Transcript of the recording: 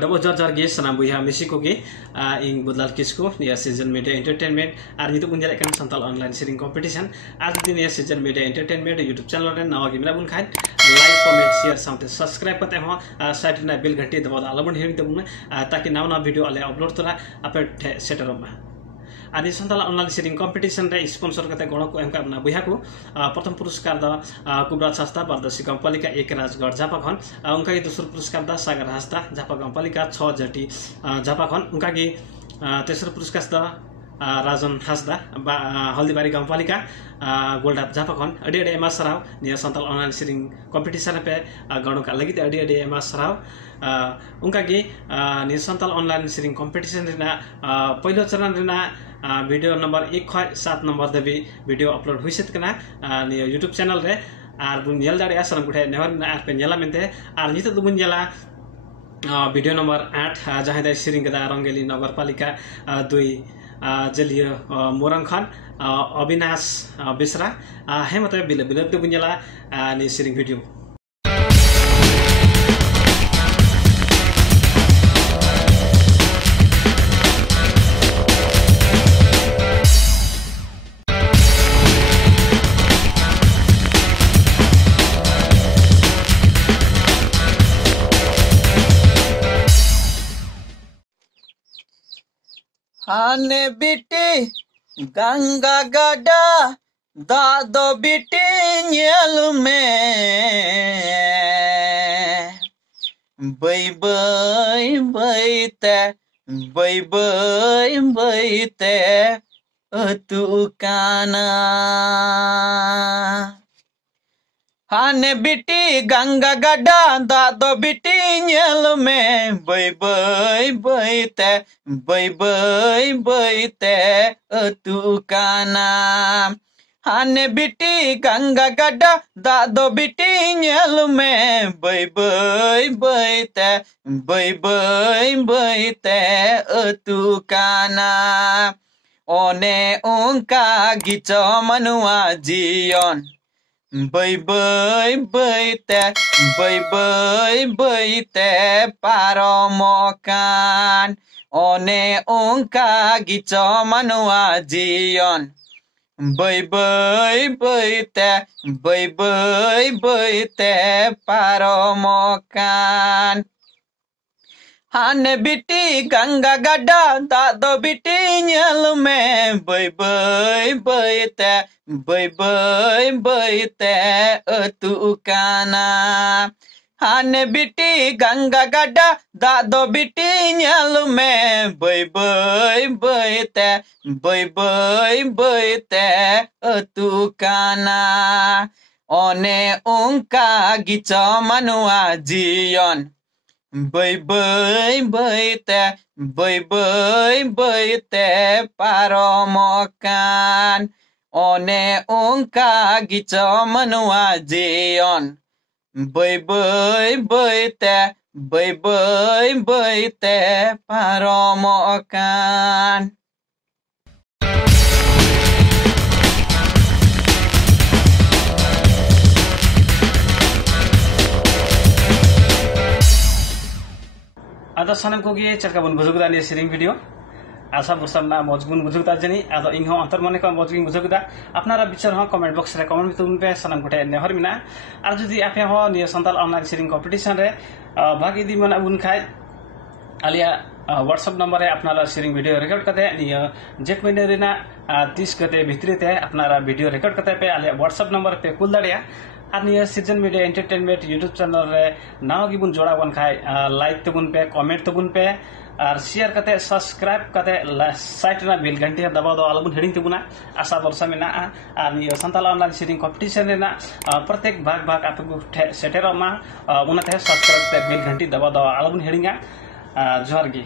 Double जोर गे सनाम बयहा मिसी को गे इन बुदलाल किसको निया सीजन मीडिया एंटरटेनमेंट और नितो बुन जले संथाल ऑनलाइन सीरिंग कंपटीशन आज दिन निया season media entertainment YouTube channel रे नवा गे मेरा बुन खाय like comment share sound subscribe करते हो साइड ना बेल घंटी दबा आलमन हेरिंग तबुन ताकि नवा नवा वीडियो आले अपलोड तोरा आपे सेटरमा आदि संथाल ऑनलाइन सीरिंग कंपटीशन रे स्पॉन्सर करते गणो को एमका अपना बयहा को प्रथम पुरस्कार दा कुबराज हस्ता बारदसी गंपालिका एक राजगढ़ झापाखन उनका के दूसरा पुरस्कार दा सागर हस्ता झापा गंपालिका 6 जटी झापाखन उनका के तेसर पुरस्कार दा राजन हस्दा हल्दीबारी गंपालिका गोल्ड अप झापाखन अडी अडी एमा सराव निया संथाल ऑनलाइन सीरिंग कंपटीशन पे गणो का लगी अडी अडी एमा सराव उनका के निया संथाल ऑनलाइन सीरिंग कंपटीशन रेना पहिलो चरण रेना वीडियो नंबर 1 खय 7 नंबर दबी वीडियो अपलोड हुइसेत कना निया यूट्यूब चैनल रे आर बुन नेल दाड़िया सनम गुठे नेहर ना पे नेला मेनते आर नितो दुबुन नेला वीडियो नंबर 8 जहां दे सीरिंग गदा रंगेली नगरपालिका 2 जलिय मोरंखन अविनाश बेशरा हेमते बिले बिले दुबुन नेला नि सीरिंग वीडियो हाने बिटी गंगा गडा दादो बिटी ᱧᱮᱞ में बई बई बईते अतु काना हाने बिटी गंगा गडा दादो बिटी ᱧᱮᱞ में बई बईते अतु काना हाने बिटी गंगा गडा दादो बिटी ᱧᱮᱞ में बई बईते अतु काना ओने उनका गिचो मनुआ जियोन बई बईते पारमकान ओने उनका गिचो मनुआ जियोन बई बईते पारमकान हाने बिटी गंगा गडा दादो बिटी ᱧᱮᱞ में बई बईते अतु काना हाने बिटी गंगा गडा दादो बिटी ᱧᱮᱞ में बई बईते अतु काना ओने उनका गिचो मनुआ जियोन बई बईते पारमकान ओने उनका गिचो मनुआ जियोन बई बईते पारमकान आदा सनम को गे चरका बन बुझुगदा नि सीरिंग वीडियो आशा बुसमना मजगुन बुझुगदा जनी आदो इन हो अंतर मने का मजगुन बुझुगदा अपनारा विचार हो कमेंट बॉक्स रे कमेंट तुम पे सनम गुटे नेहर मिना आर जदी आपे हो नि संथाल ऑनलाइन सीरिंग कंपटीशन रे भागी दी मना बुन खाय आलिया व्हाट्सएप नंबर रे अपनारा सीरिंग वीडियो रिकॉर्ड करते निया जेठ महीने रेना 30 गते भितरी ते अपनारा वीडियो रिकॉर्ड करते पे आलिया व्हाट्सएप नंबर पे कुल दाड़िया और निया season media entertainment YouTube channel रे नाव गिबुन जोड़ा बन खाय लाइक तबुन पे कमेंट तबुन पे और शेयर करते सब्सक्राइब करते साइट ना बेल घंटी दबा दो आलबुन हेडिंग तबुना आशा वर्षा में ना और निया संथाल ऑनलाइन सीरिंग कंपटीशन रे ना प्रत्येक भाग आपको सेटेरमा उनाते सब्सक्राइब करते बेल घंटी दबा दो आलबुन हेडिंगा जोहर गी।